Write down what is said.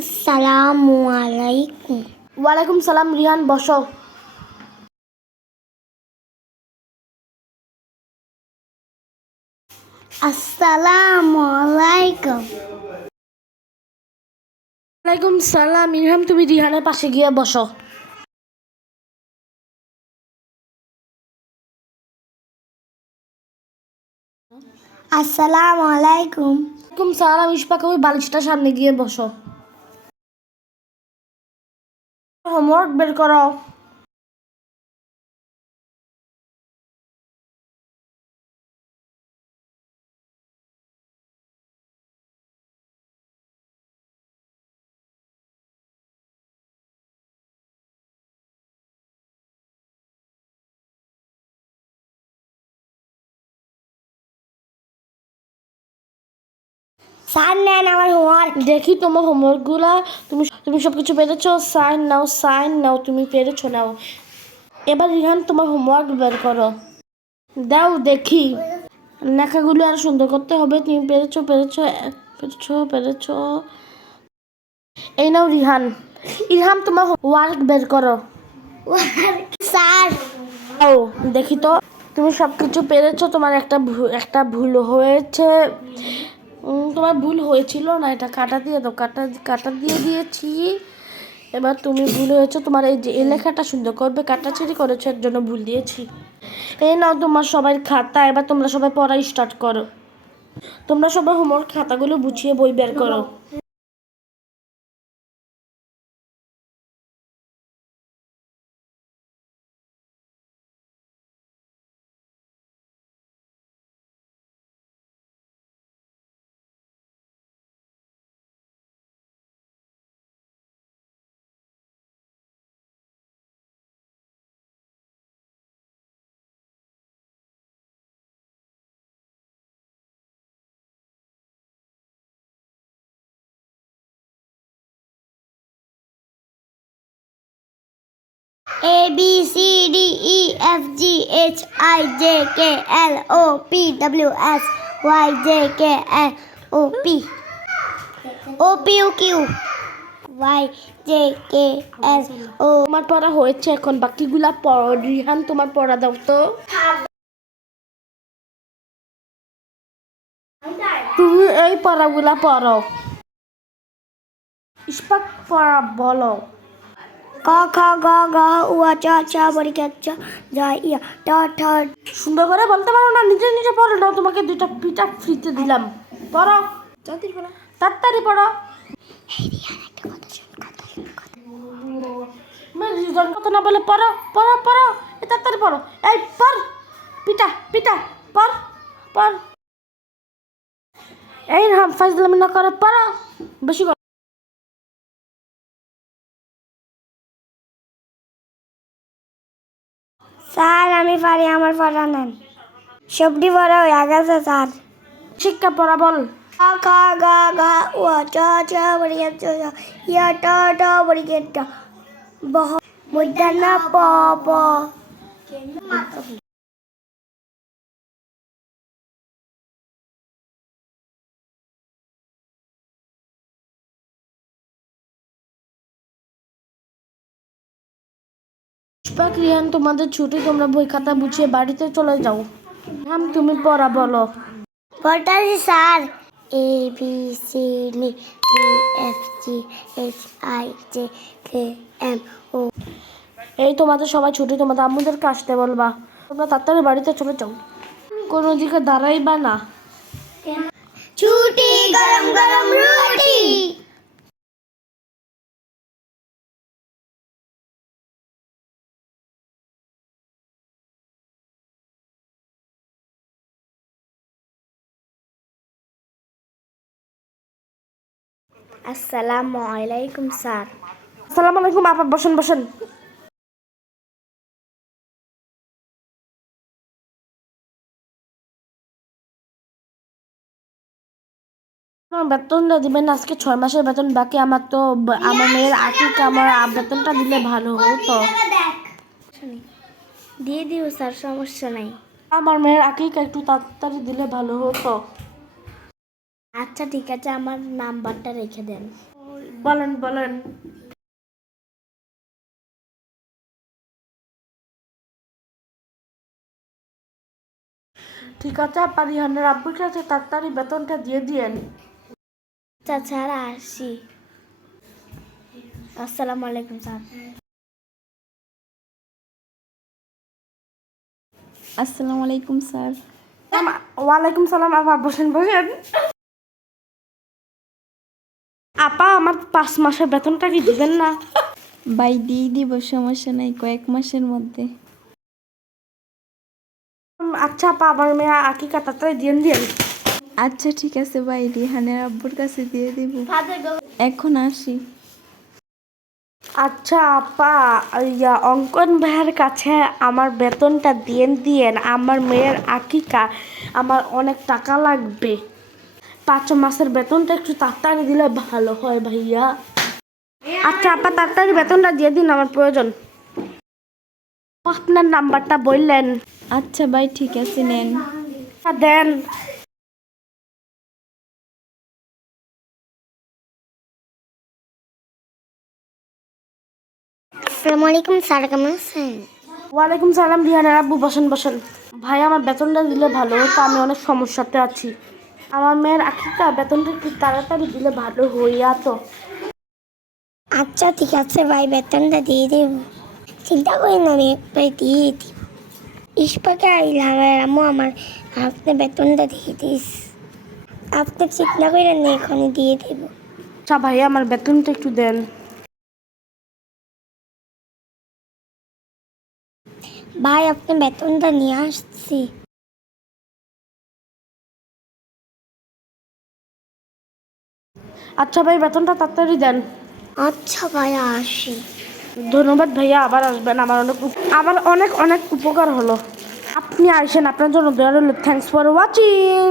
আসসালামু আলাইকুম। ওয়ালাইকুম সালাম। রিহান বসো। আসসালামু আলাইকুম। ওয়ালাইকুম সালাম। ইরহাম তুমি রিহানের পাশে গিয়ে বসো। আসসালামু আলাইকুম। ওয়ালাইকুম সালাম। ইশফাক ওই বালিশটার সামনে গিয়ে বসো। হোমওয়ার্ক বের করো। স্যার নেন আমার হোমওয়ার্ক। দেখি তোমার হোমওয়ার্কগুলা। তুমি সব কিছু পেরেছো? সাইন নাও, তুমি পেরেছো নাও। এবার রিহান তোমার হোমওয়ার্ক বের করো। দাও দেখি। লেখাগুলো আরো সুন্দর করতে হবে। তুমি পেরেছো পেরেছো পেরেছো পেরেছো। এই নাও রিহান। ইরহাম তোমার হোমওয়ার্ক বের করো। স্যার ও দেখি তো। তুমি সব কিছু পেরেছো। তোমার একটা ভুল হয়েছে। তোমার ভুল হয়েছিল না, এটা কাটা দিয়ে দাও। কাটা দিয়ে দিয়েছি। এবার তুমি ভুল হয়েছে তোমার এই লেখাটা সুন্দর করবে। কাটাছিড়ি করেছো, এর জন্য ভুল দিয়েছি। এই নাও তোমার সবার খাতা। এবার তোমরা সবাই পড়া স্টার্ট করো। তোমরা সবাই হোমওয়ার্ক খাতাগুলো গুছিয়ে বই বের করো। ABCDEFGHIJKLOPWXYJKLOP OPQYJKLO। তোমার পড়া হয়েছে, এখন বাকিগুলা পড়ো। রিহান তোমার পড়া দাও তো। তুমি এই পড়াগুলা পড়ো। ইশফাক পড়া বলো। ক খ গ ঘ উ চ ছ বর্গীয় চ জ ইয় ট ঠ। সুন্দর করে বলতে পারো না, নিজে নিজে পড়ো না। তোমাকে দুইটা পিঠা ফ্রিতে দিলাম। পড়ো তাড়াতাড়ি পড়ো। রিজন কথা না বলে পড়ো পড়ো পড়ো। তাড়াতাড়ি পড়ো। এই পড়। পিঠা পিঠা পড় পড়। এই রাম ফাইজলামি না করে পড়ো বেশি করে। স্যার আমি পারি, আমার পড়া নেন। সবটি পড়া হয়ে গেছে স্যার। শিক্ষা পড়া বল। ক খ গ ঘ উ চ ছ বর্গীয় চ জ ইয় ট ঠ বর্গীয় ট বহ মধ্যাহ্ন প প। ইশফাক রিহান তোমাদের ছুটি, তোমরা বই খাতা গুছিয়ে বাড়িতে চলে যাও। রাম তুমি পড়া বলো। পড়তাছি স্যার। ABCDEFGHIJKLO। এই তোমাদের সবাই ছুটি, তোমাদের আম্মুদেরকে আসতে বলবা। তোমরা তাড়াতাড়ি বাড়িতে চলে যাও। কোনো দিকে দাঁড়াইবা না। ছুটি গরম গরম রুটি। আসসালামু আলাইকুম স্যার। আসসালামু আলাইকুম। আপা বসেন বসেন। আমার বেতনটা দিবেন আজকে 6 মাসের বেতন বাকি। আমার তো আমার মেয়ের আর্থিক আমার বেতনটা দিলে ভালো হতো। দিয়ে দিও স্যার, সমস্যা নাই। আমার মেয়ের আকিকা একটু তাড়াতাড়ি দিলে ভালো হতো। আচ্ছা ঠিক আছে, আমার নাম্বারটা রেখে দেন। বলেন বলেন। ঠিক আছে আপা, রিহানের আব্বুর কাছে তাড়াতাড়ি বেতনটা দিয়ে দিয়েন। স্যার আসি। আসসালামু আলাইকুম স্যার। আসসালামু আলাইকুম স্যার। ওয়ালাইকুম সালাম আপা, বসেন বসেন। আপা আমার 5 মাসের বেতনটা কি দিবেন না? ভাই দিয়ে দিব, সমস্যা নাই, কয়েক মাসের মধ্যে। আচ্ছা আপা, আমার মেয়ে আকিকা তাড়াতাড়ি দিয়ে দিয়েন। আচ্ছা ঠিক আছে ভাই, রিহানের আব্বুর কাছে দিয়ে দিব। এখন আসি। আচ্ছা আপা, অঙ্কন ভাইয়ের কাছে আমার বেতনটা দিয়েন। আমার মেয়ের আকিকা, আমার অনেক টাকা লাগবে। 5 মাসের বেতনটা একটু তাড়াতাড়ি দিলে ভালো হয় ভাইয়া। আচ্ছা আপা, তাড়াতাড়ি বেতনটা দিয়ে দিন, আমার প্রয়োজন। আপনার নাম্বারটা বললেন। আচ্ছা ভাই ঠিক আছে, নেন। দেন। আসসালামু আলাইকুম স্যার, কেমন আছেন? ওয়ালাইকুম সালাম। রিহানের আব্বু, বসেন বসেন। ভাই আমার বেতনটা দিলে ভালো হতো, আমি অনেক সমস্যাতে আছি। আমার মেয়ের আকিকা, বেতনটা একটু তাড়াতাড়ি দিলে ভালো হইয়া তো। আচ্ছা ঠিক আছে ভাই, বেতনটা দিয়ে দেব। চিন্তা করেন না, আমি একবার দিয়ে দিব। ইস্পাকে আইলাম আম্মু, আমার আপনি বেতনটা দিয়ে দিস। আপনি চিন্তা করেন না, এখনই দিয়ে দেব। আচ্ছা ভাইয়া, আমার বেতনটা একটু দেন। ভাই আপনি বেতনটা নিয়ে আসছি। আচ্ছা ভাই, বেতনটা তাড়াতাড়ি দেন। আচ্ছা ভাই আসি। ধন্যবাদ ভাইয়া, আবার আসবেন। আমার অনেক অনেক উপকার হলো। আপনি আইসেন, আপনার জন্য দেওয়া রইল। Thanks for watching.